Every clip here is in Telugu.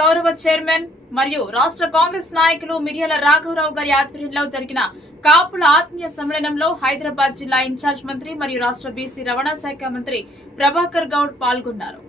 గౌరవ చైర్మన్ మరియు రాష్ట్ర కాంగ్రెస్ నాయకులు మిర్యాల రాఘవరావు గారి ఆధ్వర్యంలో జరిగిన కాపుల ఆత్మీయ సమ్మేళనంలో హైదరాబాద్ జిల్లా ఇన్ఛార్జ్ మంత్రి మరియు రాష్ట్ర బీసీ రవాణా శాఖ మంత్రి ప్రభాకర్ గౌడ్ పాల్గొన్నారు.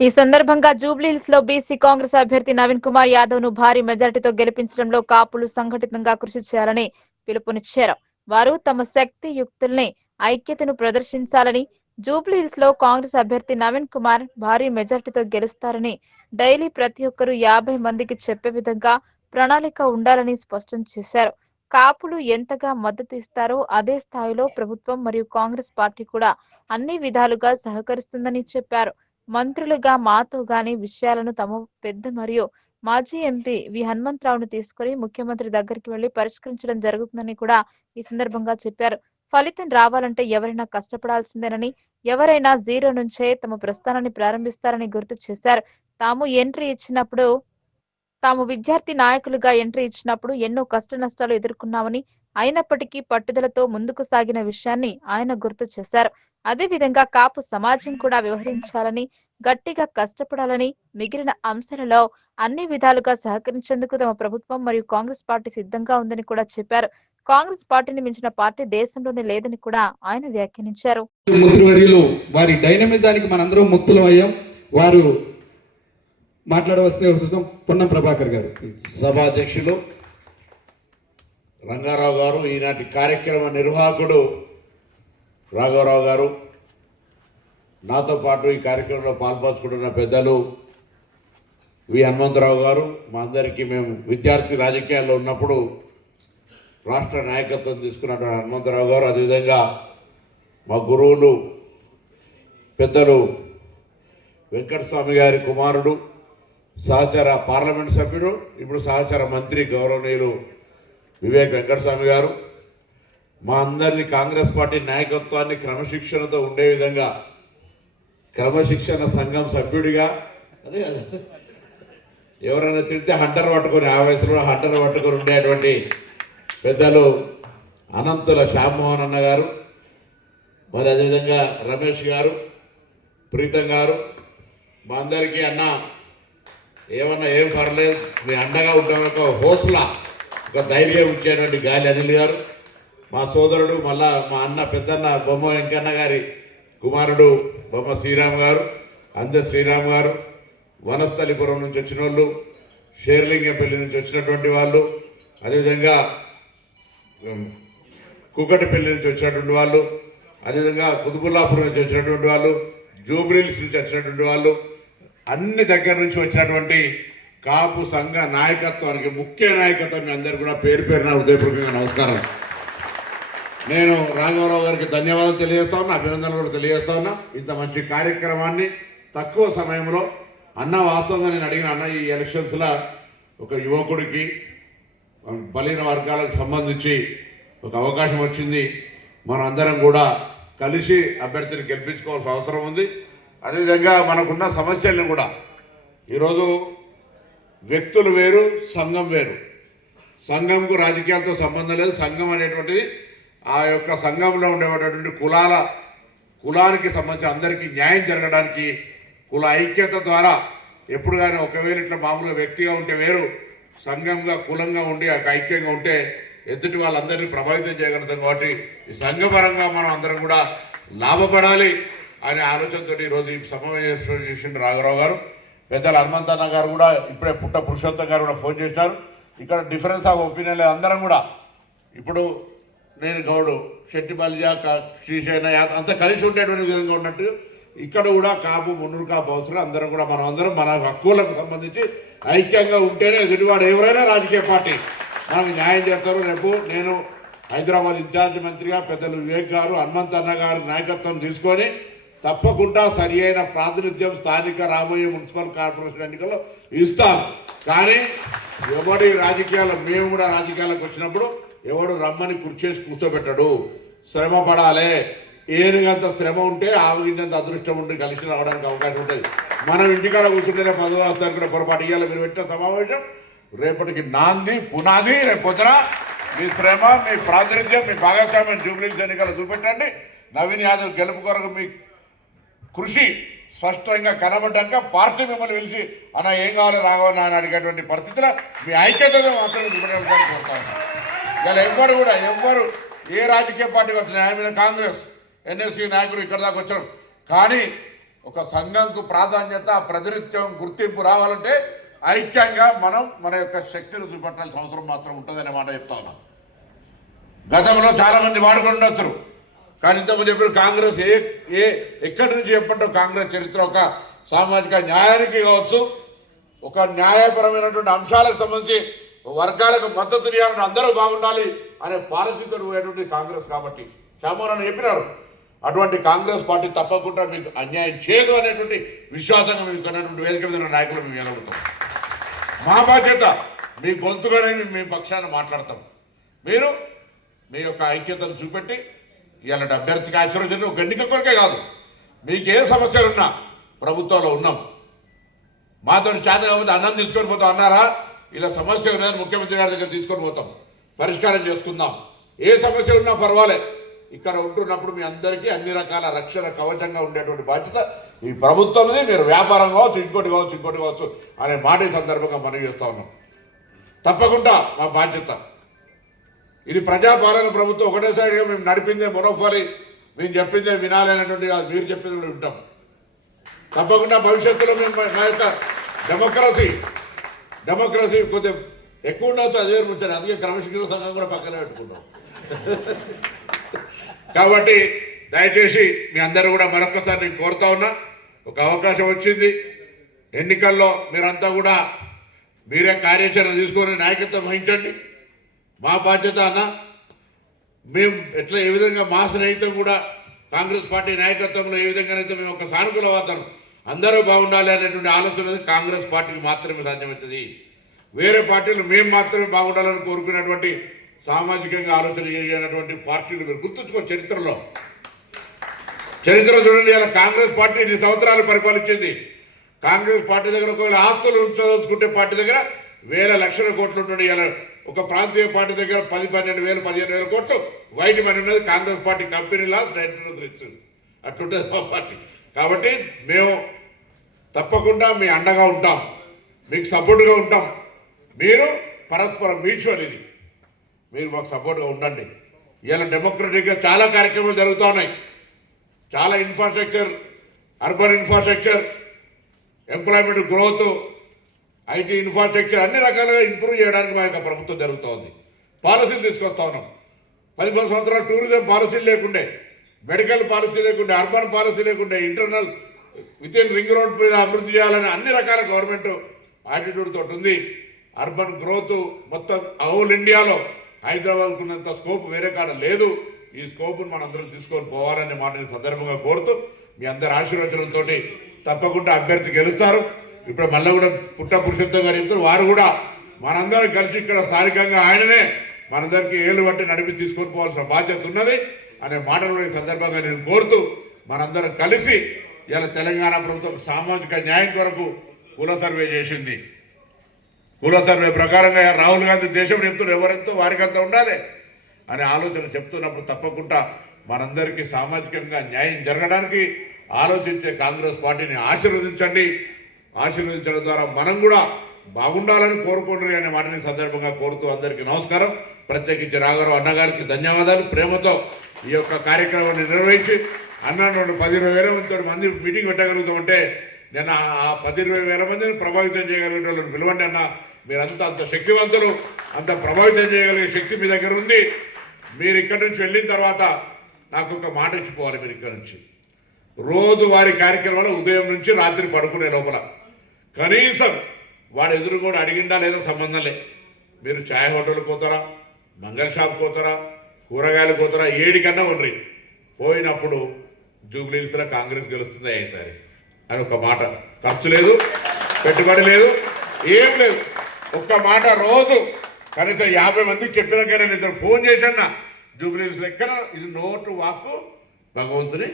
ఈ సందర్భంగా జూబ్లీహిల్స్లో బీసీ కాంగ్రెస్ అభ్యర్థి నవీన్ కుమార్ యాదవ్ను భారీ మెజార్టీతో గెలిపించడంలో కాపులు సంఘటితంగా కృషి చేయాలని పిలుపునిచ్చారు. వారు తమ శక్తి యుక్తుల్ని ఐక్యతను ప్రదర్శించాలని జూబ్లీహిల్స్లో కాంగ్రెస్ అభ్యర్థి నవీన్ కుమార్ భారీ మెజార్టీతో గెలుస్తారని డైలీ ప్రతి ఒక్కరూ యాభై మందికి చెప్పే విధంగా ప్రణాళిక ఉండాలని స్పష్టం చేశారు. కాపులు ఎంతగా మద్దతు ఇస్తారో అదే స్థాయిలో ప్రభుత్వం మరియు కాంగ్రెస్ పార్టీ కూడా అన్ని విధాలుగా సహకరిస్తుందని చెప్పారు. మంత్రులుగా మాతో గాని విషయాలను తమ పెద్ద మరియు మాజీ ఎంపీ వి హనుమంతరావును తీసుకుని ముఖ్యమంత్రి దగ్గరికి వెళ్ళి పరిష్కరించడం జరుగుతుందని కూడా ఈ సందర్భంగా చెప్పారు. ఫలితం రావాలంటే ఎవరైనా కష్టపడాల్సిందేనని ఎవరైనా జీరో నుంచే తమ ప్రస్థానాన్ని ప్రారంభిస్తారని గుర్తు చేశారు. తాము ఎంట్రీ ఇచ్చినప్పుడు తాము విద్యార్థి నాయకులుగా ఎంట్రీ ఇచ్చినప్పుడు ఎన్నో కష్ట నష్టాలు ఎదుర్కొన్నామని అయినప్పటికీ పట్టుదలతో ముందుకు సాగిన విషయాన్ని ఆయన గుర్తు చేశారు. అదేవిధంగా కాపు సమాజం కూడా వ్యవహరించాలని గట్టిగా కష్టపడాలని మిగిలిన అంశాలలో అన్ని విధాలుగా సహకరించేందుకు తమ ప్రభుత్వం మరియు కాంగ్రెస్ పార్టీ సిద్ధంగా ఉందని కూడా చెప్పారు. కాంగ్రెస్ పార్టీని మించిన పార్టీ దేశంలోనే లేదని కూడా ఆయన వ్యాఖ్యానించారు. మంత్రివర్యులు వారి డైనమిజానికి మనందరం ముక్తులం అయ్యాం. వారు మాట్లాడవలసిన పొన్నం ప్రభాకర్ గారు సభాధ్యక్షులు రంగారావు గారు ఈనాటి కార్యక్రమ నిర్వాహకుడు రాఘవరావు గారు నాతో పాటు ఈ కార్యక్రమంలో పాల్పంచుకుంటున్న పెద్దలు వి హనుమంతరావు గారు మా అందరికీ మేము విద్యార్థి రాజకీయాల్లో ఉన్నప్పుడు రాష్ట్ర నాయకత్వం తీసుకున్నటువంటి హనుమంతరావు గారు అదేవిధంగా మా గురువులు పెద్దలు వెంకటస్వామి గారి కుమారుడు సహచార పార్లమెంట్ సభ్యుడు ఇప్పుడు సహచార మంత్రి గౌరవనీయులు వివేక్ వెంకటస్వామి గారు. మా అందరినీ కాంగ్రెస్ పార్టీ నాయకత్వాన్ని క్రమశిక్షణతో ఉండే విధంగా క్రమశిక్షణ సంఘం సభ్యుడిగా అదే కదా ఎవరైనా తిడితే హంటర్ పట్టుకొని ఆ వయసులో హంటర్ పట్టుకొని ఉండేటువంటి పెద్దలు అనంతుల శ్యామ్మోహన్ అన్న గారు మరి అదేవిధంగా రమేష్ గారు ప్రీతం గారు మా అందరికీ అన్న ఏమన్నా ఏం పర్లేదు మీ అండగా ఉంటామని ఒక హోస్లా ఒక ధైర్యం ఇచ్చేటువంటి గాలి అనిల్ గారు మా సోదరుడు మళ్ళా మా అన్న పెద్దన్న బొమ్మ వెంకన్న గారి కుమారుడు బొమ్మ శ్రీరామ్ గారు అంద శ్రీరామ్ గారు వనస్థలిపురం నుంచి వచ్చిన వాళ్ళు షేర్లింగంపల్లి నుంచి వచ్చినటువంటి వాళ్ళు అదేవిధంగా కుకటిపల్లి నుంచి వచ్చినటువంటి వాళ్ళు అదేవిధంగా కుతుబుల్లాపురం నుంచి వచ్చినటువంటి వాళ్ళు జూబ్లీల్స్ నుంచి వచ్చినటువంటి వాళ్ళు అన్ని దగ్గర నుంచి వచ్చినటువంటి కాపు సంఘ నాయకత్వానికి ముఖ్య నాయకత్వం మీ అందరు కూడా పేరు పేరున హృదయపూర్వకంగా నమస్కారం. నేను రాఘవరావు గారికి ధన్యవాదాలు తెలియజేస్తా ఉన్నా అభినందనలు కూడా తెలియజేస్తా ఉన్నా. ఇంత మంచి కార్యక్రమాన్ని తక్కువ సమయంలో అన్న వాస్తవంగా నేను అడిగిన అన్న ఈ ఎలక్షన్స్లో ఒక యువకుడికి బలీన వర్గాలకు సంబంధించి ఒక అవకాశం వచ్చింది. మనం అందరం కూడా కలిసి అభ్యర్థిని గెలిపించుకోవాల్సిన అవసరం ఉంది. అదేవిధంగా మనకున్న సమస్యలను కూడా. ఈరోజు వ్యక్తులు వేరు సంఘం వేరు. సంఘంకు రాజకీయాలతో సంబంధం లేదు. సంఘం అనేటువంటిది ఆ యొక్క సంఘంలో ఉండేటటువంటి కులాల కులానికి సంబంధించి అందరికీ న్యాయం జరగడానికి కుల ఐక్యత ద్వారా ఎప్పుడు కానీ ఒకవేళ ఇట్లా మామూలుగా వ్యక్తిగా ఉంటే వేరు. సంఘంగా కులంగా ఉండి ఆ ఐక్యంగా ఉంటే ఎదుటి వాళ్ళందరినీ ప్రభావితం చేయగలుగుతాం కాబట్టి ఈ సంఘపరంగా మనం అందరం కూడా లాభపడాలి అనే ఆలోచనతో ఈరోజు ఈ సమావేశం చేసిన రాఘరావు గారు. పెద్దలు హనుమంతన్న గారు కూడా ఇప్పుడే పుట్ట పురుషోత్తం గారు కూడా ఫోన్ చేసినారు. ఇక్కడ డిఫరెన్స్ ఆఫ్ ఒపీనియన్ అందరం కూడా ఇప్పుడు నేను గౌడు శెట్టి బలిజా శ్రీశైన యాత అంతా కలిసి ఉండేటువంటి విధంగా ఉన్నట్టు ఇక్కడ కూడా కాపు మున్నూరు కాపు అవసరం. అందరం కూడా మనం అందరం మన హక్కులకు సంబంధించి ఐక్యంగా ఉంటేనే ఎదుటివాడు ఎవరైనా రాజకీయ పార్టీ. మనకు న్యాయం చేస్తారు. రేపు నేను హైదరాబాద్ ఇన్ఛార్జ్ మంత్రిగా పెద్దలు వివేక్ గారు హనుమంత్ అన్న గారి నాయకత్వం తీసుకొని తప్పకుండా సరి అయిన ప్రాతినిధ్యం స్థానిక రాబోయే మున్సిపల్ కార్పొరేషన్ ఎన్నికల్లో ఇస్తాం. కానీ ఎవడి రాజకీయాలు మేము కూడా రాజకీయాలకు వచ్చినప్పుడు ఎవడు రమ్మని కుర్చేసి కూర్చోబెట్టడు. శ్రమ పడాలి. ఏనుగంత శ్రమ ఉంటే ఆవుగినంత అదృష్టం ఉంటే కలిసి రావడానికి అవకాశం ఉంటుంది. మనం ఇంటికాడ కూర్చుంటేనే పదవి వస్తాను పొరపాటు. ఇవ్వాలి మీరు పెట్టిన సమావేశం రేపటికి నాంది పునాది రేపు పొద్దున మీ శ్రమ మీ ప్రాతినిధ్యం మీ భాగస్వామ్యం జూబ్లీస్ ఎన్నికలు చూపెట్టండి. నవీన్ యాదవ్ గెలుపు కొరకు మీ కృషి స్పష్టంగా కనబడ్డాక పార్టీ మిమ్మల్ని పిలిచి అన్న ఏం కావాలి? రాఘవన్న అని అడిగేటువంటి పరిస్థితిలో మీ ఐక్యతను మాత్రమే చూపెట్టాలని కోరుతాను ఇలా ఎవ్వరు కూడా ఎవ్వరు ఏ రాజకీయ పార్టీకి వచ్చిన ఆయన కాంగ్రెస్ ఎన్ఎస్సీ నాయకులు ఇక్కడ దాకా వచ్చారు కానీ ఒక సంఘంకు ప్రాధాన్యత ప్రతినిత్యం గుర్తింపు రావాలంటే ఐక్యంగా మనం మన యొక్క శక్తిని చూపెట్టాల్సిన అవసరం మాత్రం ఉంటుందనే మాట చెప్తా ఉన్నాం. గతంలో చాలామంది మంది వాడుకుండొచ్చు కానీ ఇంతకుముందు చెప్పారు కాంగ్రెస్ ఏ ఏ ఎక్కడి నుంచి చెప్పటో కాంగ్రెస్ చరిత్ర ఒక సామాజిక న్యాయానికి కావచ్చు ఒక న్యాయపరమైనటువంటి అంశాలకు సంబంధించి వర్గాలకు మద్దతు ఇవ్వాలని అందరూ బాగుండాలి అనే పాలసీతో పోయేటువంటి కాంగ్రెస్ కాబట్టి. శ్యామోహన్ చెప్పినారు. అటువంటి కాంగ్రెస్ పార్టీ తప్పకుండా మీకు అన్యాయం చేయదు అనేటువంటి విశ్వాసంగా మీకు అన్నటువంటి వేదిక మీద నాయకులు మేము ఎలగలుగుతాం మా బాధ్యత మీ గొంతుగానే మేము మీ పక్షాన్ని మాట్లాడతాం. మీరు మీ యొక్క ఐక్యతను చూపెట్టి ఇలాంటి అభ్యర్థికి ఆశీర్వదించండి ఒక ఎన్నిక కొరకే కాదు. మీకు ఏ సమస్యలు ఉన్నా ప్రభుత్వంలో ఉన్నాం. మాతో చేత కాకపోతే అన్నం తీసుకొని పోతాం అన్నారా? ఇలా సమస్య ఉన్నాయని ముఖ్యమంత్రి గారి దగ్గర తీసుకొని పోతాం. పరిష్కారం చేసుకుందాం. ఏ సమస్య ఉన్నా పర్వాలేదు ఇక్కడ ఉంటున్నప్పుడు మీ అందరికీ అన్ని రకాల రక్షణ కవచంగా ఉండేటువంటి బాధ్యత ఈ ప్రభుత్వంది. మీరు వ్యాపారం కావచ్చు ఇంకోటి కావచ్చు ఇంకోటి కావచ్చు అనే మాట ఈ సందర్భంగా మనం చేస్తా ఉన్నాం. తప్పకుండా మా బాధ్యత. ఇది ప్రజాపాలన ప్రభుత్వం ఒకటేసారిగా మేము నడిపిందే మొనోఫాలి మేము చెప్పిందే వినాలనేటువంటి కాదు మీరు చెప్పింది కూడా వింటాం. తప్పకుండా భవిష్యత్తులో మేము మా- యొక్క డెమోక్రసీ డెమోక్రసీ కొద్దిగా ఎక్కువ ఉండవచ్చు అదే ముచ్చాడు అందుకే క్రమశిక్షణ సంఘం కూడా పక్కనే పెట్టుకుంటాం. కాబట్టి దయచేసి మీ అందరూ కూడా మరొకసారి నేను కోరుతా ఉన్నా ఒక అవకాశం వచ్చింది. ఎన్నికల్లో మీరంతా కూడా మీరే కార్యాచరణ తీసుకొని నాయకత్వం వహించండి. మా బాధ్యత అన్న మేము ఎట్లా ఏ విధంగా మా స్నేహితం కూడా కాంగ్రెస్ పార్టీ నాయకత్వంలో ఏ విధంగానైతే మేము ఒక సానుకూల వాతావరణం అందరూ బాగుండాలి అనేటువంటి ఆలోచన కాంగ్రెస్ పార్టీకి మాత్రమే సాధ్యమవుతుంది. వేరే పార్టీలు మేము మాత్రమే బాగుండాలని కోరుకునేటువంటి సామాజికంగా ఆలోచన చేయనటువంటి పార్టీలు మీరు గుర్తుంచుకోండి చరిత్రలో. చరిత్రలో చూడండి ఇలా కాంగ్రెస్ పార్టీ ఇన్ని సంవత్సరాలు పరిపాలించింది. కాంగ్రెస్ పార్టీ దగ్గర ఒకవేళ ఆస్తులు ఉంచదలుచుకుంటే పార్టీ దగ్గర వేల లక్షల కోట్లు ఉంటుండే. ఇలా ఒక ప్రాంతీయ పార్టీ దగ్గర పది పన్నెండు వేలు పదిహేను వేల కోట్లు వైట్ మనీ ఉన్నది. Congress party company loss nineteen rich అట్లుంటుంది మా పార్టీ. కాబట్టి మేము తప్పకుండా మీ అండగా ఉంటాం. మీకు సపోర్టుగా ఉంటాం. మీరు పరస్పరం మ్యూచువల్ ఇది. మీరు మాకు సపోర్ట్గా ఉండండి. ఇలా డెమోక్రటిక్గా చాలా కార్యక్రమాలు జరుగుతూ ఉన్నాయి. చాలా infrastructure urban infrastructure employment growth IT infrastructure అన్ని రకాలుగా ఇంప్రూవ్ చేయడానికి మా యొక్క ప్రభుత్వం జరుగుతోంది పాలసీలు తీసుకొస్తా ఉన్నాం. పది పది సంవత్సరాలు టూరిజం పాలసీలు లేకుండే మెడికల్ పాలసీ లేకుండే అర్బన్ పాలసీ లేకుండే internal within ring road మీద అభివృద్ధి చేయాలని అన్ని రకాల గవర్నమెంట్ యాటిట్యూడ్ తోటి ఉంది. అర్బన్ గ్రోత్ మొత్తం ఆల్ ఇండియాలో హైదరాబాద్కు ఉన్నంత స్కోప్ వేరే కాడ లేదు. ఈ స్కోప్ను మనం అందరం తీసుకొని పోవాలనే మాటని సందర్భంగా కోరుతూ మీ అందరి ఆశీర్వచనంతో తప్పకుండా అభ్యర్థి గెలుస్తారు. ఇప్పుడు మళ్ళీ కూడా పుట్ట పురుషోత్తం గారు చెప్తారు వారు కూడా మనందరం కలిసి ఇక్కడ స్థానికంగా ఆయననే మనందరికీ ఏళ్ళు బట్టి నడిపి తీసుకొని పోవాల్సిన బాధ్యత ఉన్నది అనే మాటలు ఈ సందర్భంగా నేను కోరుతూ మనందరం కలిసి ఇలా తెలంగాణ ప్రభుత్వం సామాజిక న్యాయం కొరకు కుల సర్వే చేసింది. కుల సర్వే ప్రకారంగా రాహుల్ గాంధీ దేశం చెప్తున్న ఎవరెంతో వారికంతా ఉండాలి అనే ఆలోచన చెప్తున్నప్పుడు తప్పకుండా మనందరికీ సామాజికంగా న్యాయం జరగడానికి ఆలోచించే కాంగ్రెస్ పార్టీని ఆశీర్వదించండి. ఆశీర్వదించడం ద్వారా మనం కూడా బాగుండాలని కోరుకుంటారు అనే మాటని సందర్భంగా కోరుతూ అందరికీ నమస్కారం. ప్రత్యేకించి రాఘరావు అన్నగారికి ధన్యవాదాలు. ప్రేమతో ఈ యొక్క కార్యక్రమాన్ని నిర్వహించి అన్న రెండు పది ఇరవై వేల మంది మంది మీటింగ్ పెట్టగలుగుతామంటే నేను ఆ- పది ఇరవై వేల మందిని ప్రభావితం చేయగలిగిన వాళ్ళని పిలవండి అన్న. మీరంతా అంత శక్తివంతులు అంత ప్రభావితం చేయగలిగే శక్తి మీ దగ్గర ఉంది. మీరు ఇక్కడి నుంచి వెళ్ళిన తర్వాత నాకు ఒక మాట ఇచ్చిపోవాలి మీరు ఇక్కడి నుంచి. రోజు వారి కార్యక్రమాలు ఉదయం నుంచి రాత్రి పడుకునే లోపల. కనీసం వాడు ఎదురు కూడా అడిగిండా లేదా సంబంధం లే. మీరు ఛాయ్ హోటల్కి పోతారా మంగళ షాప్కి పోతారా కూరగాయలు పోతారా ఏడికన్నా ఉండ్రి పోయినప్పుడు జూబ్లీహిల్స్లో కాంగ్రెస్ గెలుస్తుంది ఈసారి అని ఒక మాట. ఖర్చు లేదు పెట్టుబడి లేదు ఏం లేదు. ఒక్క మాట రోజు కనీసం యాభై మందికి చెప్పినాక నేను ఇద్దరు ఫోన్ చేశాను? జూబ్లీస్ ఎక్కడ ఇది నోటు వాక్కు భగవంతుని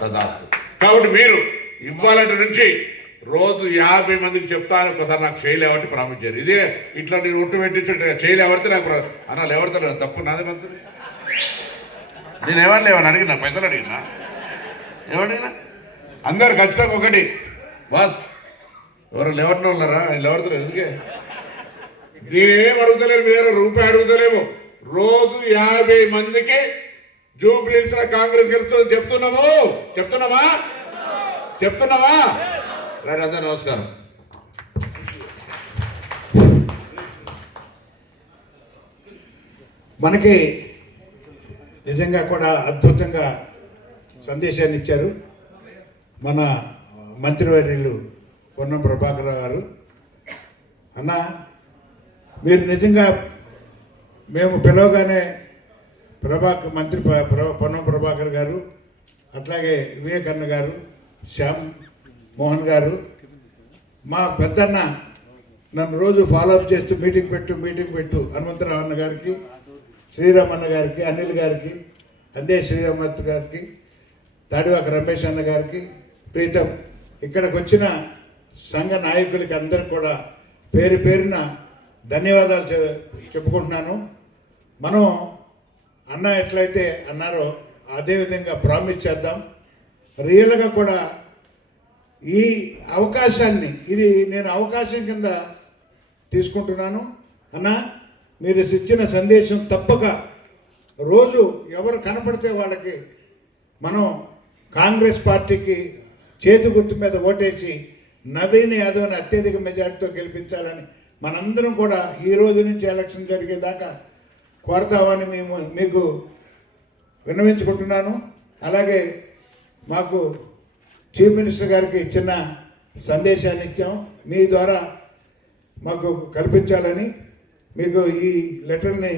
తదాస్తు. కాబట్టి మీరు ఇవ్వాలంటి నుంచి రోజు యాభై మందికి చెప్తాను ఒకసారి నాకు చేయలు ఎవరికి ప్రామిస్ చేయరు ఇదే ఇట్లా నేను ఒట్టు పెట్టించుంటే చేయలేవడితే నాకు ప్ర- అన్న లేవడతలేదు తప్పు నాదే మంత్రి నేను ఎవరు లేవని అడిగినా? పెద్దలు అడిగినా? ఏమడిగినా అందరు ఖచ్చితంగా ఒకటి. బాస్ ఎవరు లేవట్న ఉన్నారా? లేవడతారు ఎందుకే? నేనేం అడుగుతలేను మీ దగ్గర రూపాయి అడుగుతలేము. రోజు యాభై మందికి జూబ్లీస్ కాంగ్రెస్ గెలుస్తుంది చెప్తున్నాము. చెప్తున్నామా? చెప్తున్నావా రైట్ అందరు నమస్కారం. మనకి నిజంగా కూడా అద్భుతంగా సందేశాన్ని ఇచ్చారు మన మంత్రివర్యులు పొన్నం ప్రభాకర్ గారు. అన్నా మీరు నిజంగా మేము పిలవగానే ప్రభాకర్ మంత్రి పొన్నం ప్రభాకర్ గారు అట్లాగే వివేకన్న గారు శ్యామ్ మోహన్ గారు మా పెద్దన్న నన్ను రోజు ఫాలోఅప్ చేస్తూ మీటింగ్ పెట్టు మీటింగ్ పెట్టు హనుమంతరావు అన్న గారికి శ్రీరామన్న గారికి అనిల్ గారికి అందే శ్రీరామత్ గారికి తాడివాక రమేష్ అన్న గారికి ప్రీతం ఇక్కడికి వచ్చిన సంఘ నాయకులకి అందరికి కూడా పేరు పేరున ధన్యవాదాలు చెప్పుకుంటున్నాను. మనం అన్న ఎట్లయితే అన్నారో అదేవిధంగా ప్రామిస్ చేద్దాం. రియల్గా కూడా ఈ అవకాశాన్ని ఇది నేను అవకాశం కింద తీసుకుంటున్నాను. అన్న మీరు ఇచ్చిన సందేశం తప్పక రోజు ఎవరు కనపడితే వాళ్ళకి మనం కాంగ్రెస్ పార్టీకి చేతి గుర్తు మీద ఓటేసి నవీన్ యాదవ్ని అత్యధిక మెజార్టీతో గెలిపించాలని మనందరం కూడా ఈ రోజు నుంచి ఎలక్షన్ జరిగేదాకా కోరతామని మేము మీకు విన్నవించుకుంటున్నాను. అలాగే మాకు చీఫ్ మినిస్టర్ గారికి చిన్న సందేశాన్ని ఇచ్చాం. మీ ద్వారా మాకు కల్పించాలని మీకు ఈ లెటర్ని